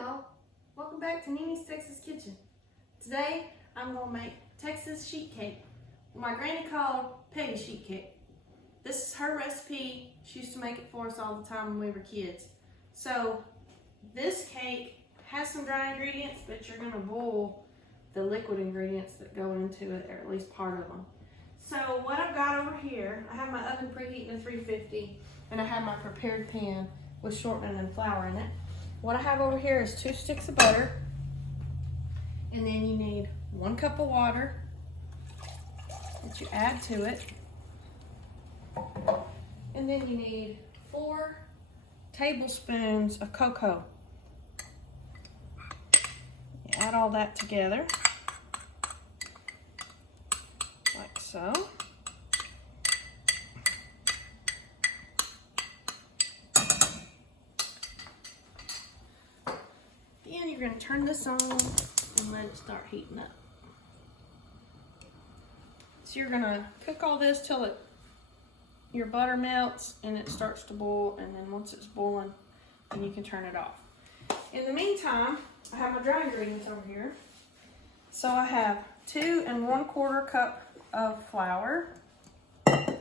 y'all, welcome back to Nini's Texas Kitchen. Today I'm going to make Texas sheet cake. My granny called petty sheet cake. This is her recipe. She used to make it for us all the time when we were kids. So this cake has some dry ingredients, but you're going to boil the liquid ingredients that go into it, or at least part of them. So what I've got over here, I have my oven preheating to 350 and I have my prepared pan with shortening and flour in it. What I have over here is 2 sticks of butter, and then you need 1 cup of water that you add to it, and then you need 4 tablespoons of cocoa. You add all that together like so. Then you're going to turn this on and let it start heating up. So you're going to cook all this till your butter melts and it starts to boil, and then once it's boiling, then you can turn it off. In the meantime, I have my dry ingredients over here. So I have 2 1/4 cup of flour. I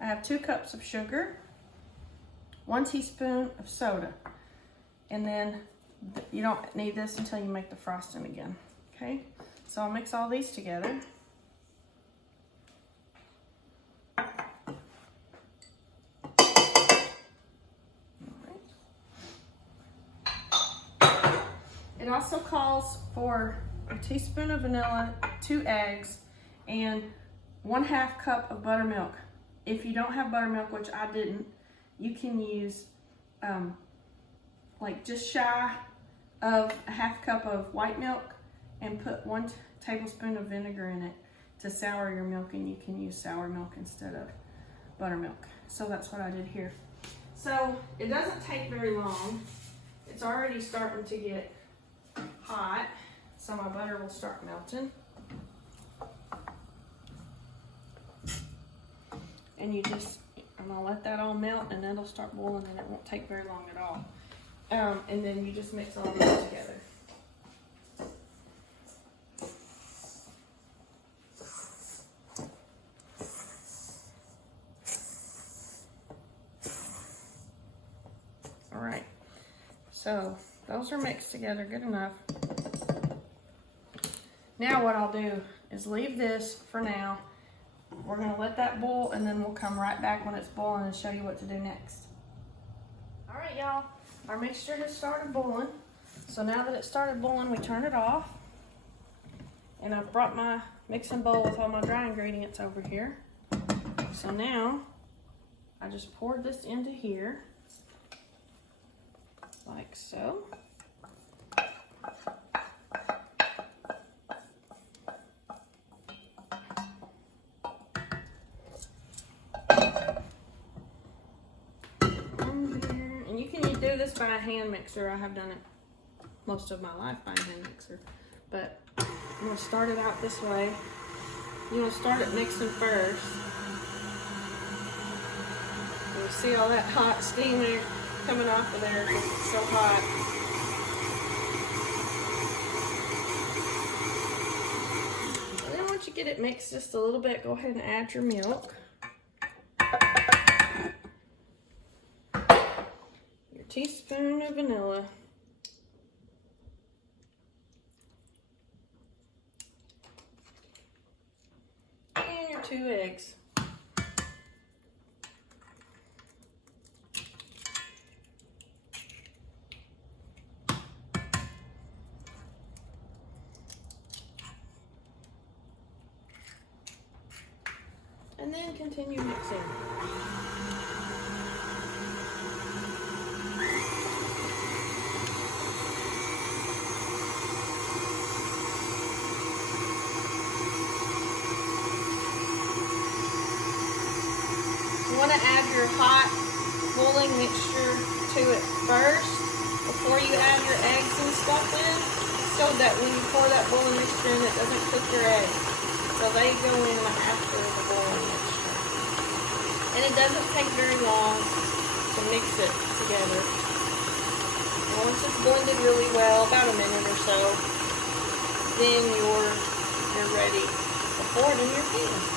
have 2 cups of sugar, 1 teaspoon of soda, and then you don't need this until you make the frosting again. Okay, so I'll mix all these together. It also calls for a teaspoon of vanilla, 2 eggs, and 1/2 cup of buttermilk. If you don't have buttermilk, which I didn't, you can use like just shy of a 1/2 cup of white milk and put 1 tablespoon of vinegar in it to sour your milk, and you can use sour milk instead of buttermilk. So that's what I did here. So it doesn't take very long. It's already starting to get hot, so my butter will start melting. And I'm gonna let that all melt, and it'll start boiling, and it won't take very long at all. And then you just mix all these together. All right, so those are mixed together good enough. Now what I'll do is leave this for now. We're gonna let that boil, and then we'll come right back when it's boiling and show you what to do next. All right, y'all, our mixture has started boiling. So now that it started boiling, we turn it off. And I've brought my mixing bowl with all my dry ingredients over here. So now I just poured this into here, like so. Do this by a hand mixer. I have done it most of my life by a hand mixer, but I'm going to start it out this way. You want to start it mixing first. You see all that hot steam there coming off of there because it's so hot. And then once you get it mixed just a little bit, go ahead and add your milk. Teaspoon of vanilla, and your 2 eggs. And then continue mixing. You want to add your hot boiling mixture to it first before you add your eggs and stuff in, so that when you pour that boiling mixture in, it doesn't cook your eggs. So they go in after the boiling mixture. And it doesn't take very long to mix it together. Once it's blended really well, about a minute or so, then you're ready to pour it in your pan.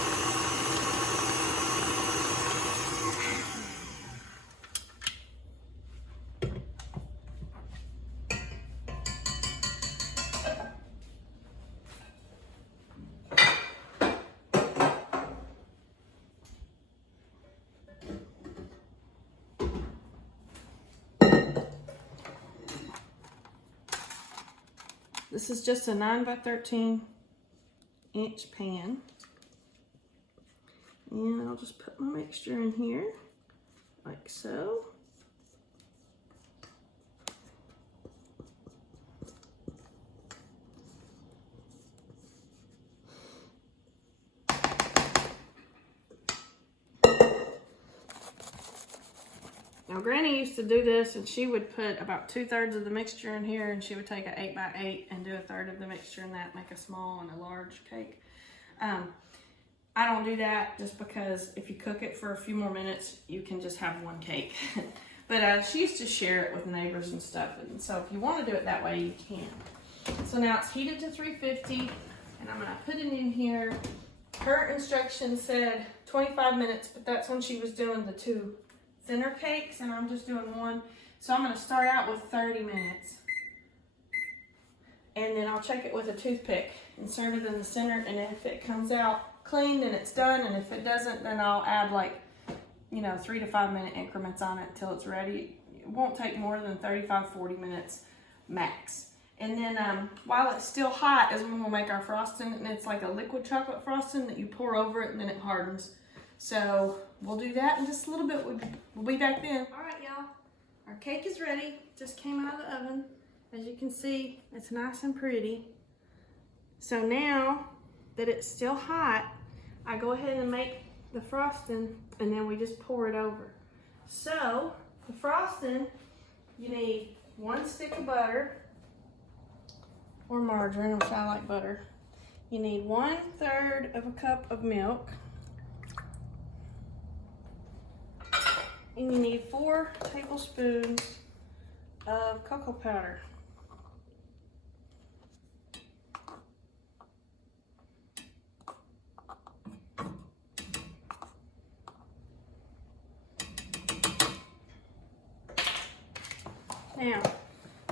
This is just a 9 by 13 inch pan. And I'll just put my mixture in here, like so. Now, Granny used to do this, and she would put about 2/3 of the mixture in here, and she would take an 8 by 8 and do 1/3 of the mixture in that, make a small and a large cake. I don't do that just because if you cook it for a few more minutes, you can just have one cake. But she used to share it with neighbors and stuff, and so if you want to do it that way, you can. So now it's heated to 350, and I'm gonna put it in here. Her instructions said 25 minutes, but that's when she was doing the 2 thinner cakes, and I'm just doing 1. So I'm gonna start out with 30 minutes. And then I'll check it with a toothpick, insert it in the center, and if it comes out clean, then it's done. And if it doesn't, then I'll add like, 3 to 5 minute increments on it until it's ready. It won't take more than 35-40 minutes max. And then while it's still hot is when we'll make our frosting, and it's like a liquid chocolate frosting that you pour over it and then it hardens. So we'll do that in just a little bit. We'll be back then. All right, y'all, our cake is ready. Just came out of the oven. As you can see, it's nice and pretty. So now that it's still hot, I go ahead and make the frosting, and then we just pour it over. So the frosting, you need 1 stick of butter or margarine, which I like butter. You need 1/3 of a cup of milk. And you need 4 tablespoons of cocoa powder. Now,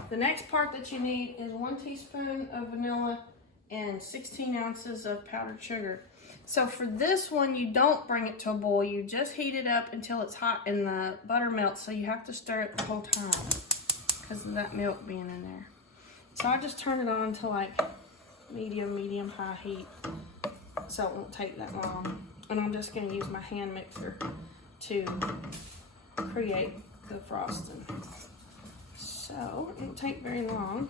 the next part that you need is 1 teaspoon of vanilla and 16 ounces of powdered sugar. So for this one, you don't bring it to a boil. You just heat it up until it's hot and the butter melts. So you have to stir it the whole time because of that milk being in there. So I just turn it on to like medium, high heat. So it won't take that long. And I'm just gonna use my hand mixer to create the frosting. So it won't take very long.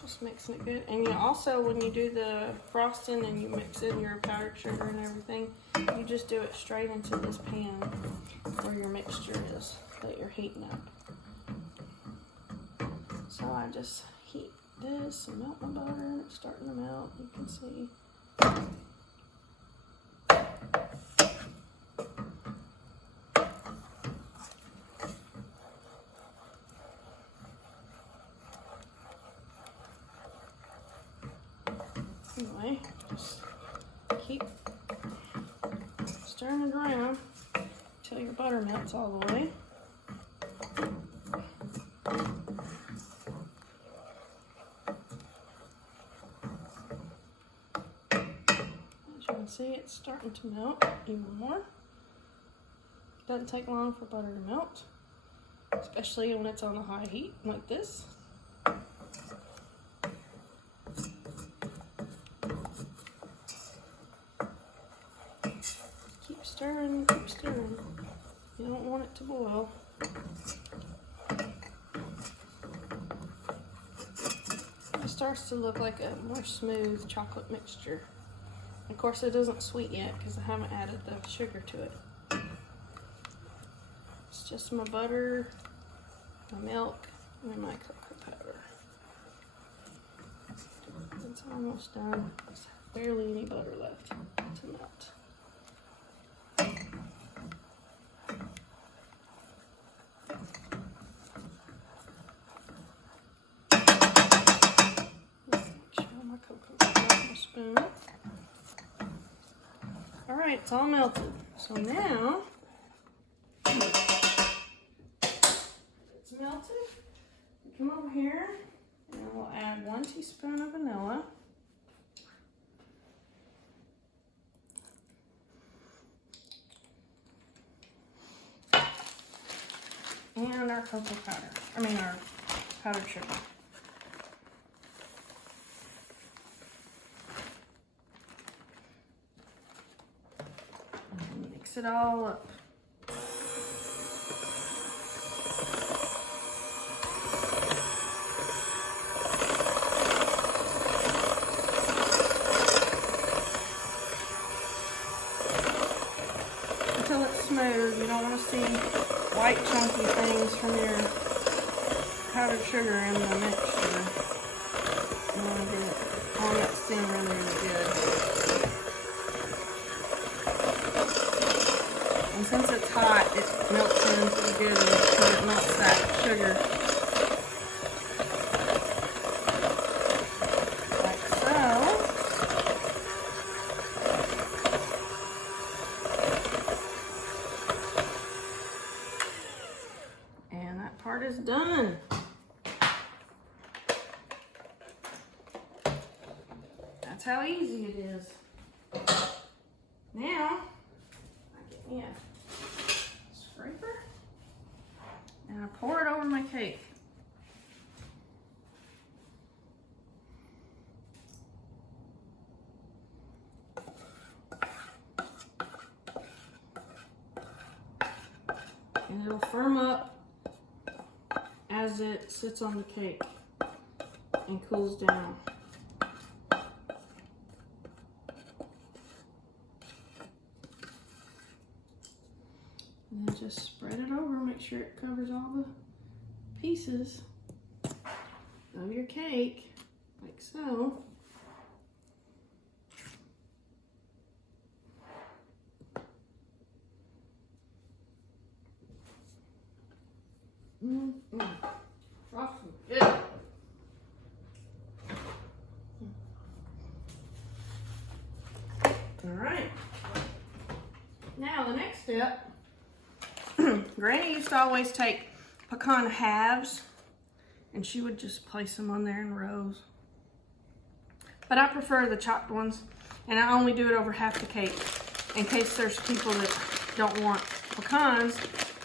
Just mixing it good. And you also, when you do the frosting and you mix in your powdered sugar and everything, you just do it straight into this pan where your mixture is that you're heating up. So I just heat this and melt my butter, and it's starting to melt, you can see. Anyway, just keep stirring it around until your butter melts all the way. As you can see, it's starting to melt even more. It doesn't take long for butter to melt, especially when it's on a high heat like this. Keep stirring, keep stirring. You don't want it to boil. It starts to look like a more smooth chocolate mixture. Of course, it isn't sweet yet because I haven't added the sugar to it. It's just my butter, my milk, and my cocoa powder. It's almost done. There's barely any butter left to melt. cocoa spoon. All right, it's all melted. So now it's melted. Come over here and we'll add 1 teaspoon of vanilla. And our cocoa powder, our powdered sugar. And mix it all up. Until it's smooth. You don't want to see white chunky things from your powdered sugar in the mixture. You want to get it all mixed in really, really good. And since it's hot, it melts in pretty good because it melts that sugar. Like so. Part is done. That's how easy it is. Now, I get me a scraper and I pour it over my cake. And it'll firm up as it sits on the cake and cools down. And then just spread it over, make sure it covers all the pieces of your cake, like so. Frosting good. All right. Now the next step, Granny used to always take pecan halves and she would just place them on there in rows. But I prefer the chopped ones, and I only do it over half the cake in case there's people that don't want pecans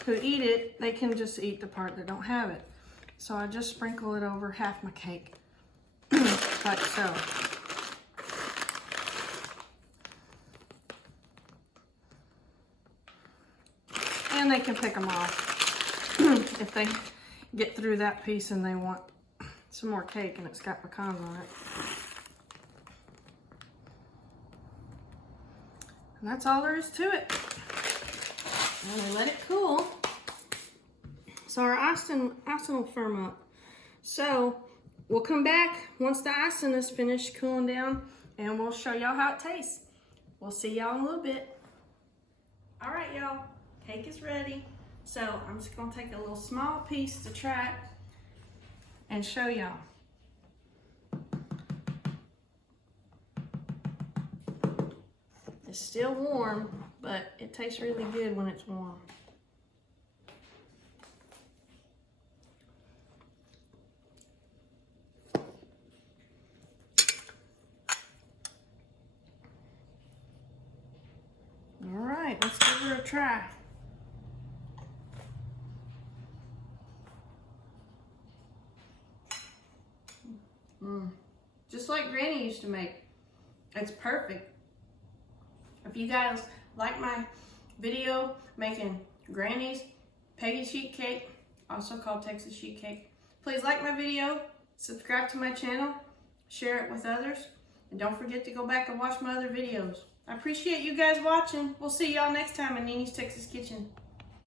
who eat it. They can just eat the part that don't have it. So I just sprinkle it over half my cake, like so. And they can pick them off if they get through that piece and they want some more cake and it's got pecans on it. And that's all there is to it. And we let it cool. So our icing will firm up. So we'll come back once the icing is finished cooling down and we'll show y'all how it tastes. We'll see y'all in a little bit. All right, y'all, cake is ready. So I'm just gonna take a little small piece to try it and show y'all. It's still warm, but it tastes really good when it's warm. All right, let's give her a try. Just like Granny used to make. It's perfect. If you guys like my video making Granny's Peggy sheet cake, also called Texas sheet cake, please like my video, subscribe to my channel, share it with others, and don't forget to go back and watch my other videos. I appreciate you guys watching. We'll see y'all next time in Nini's Texas Kitchen.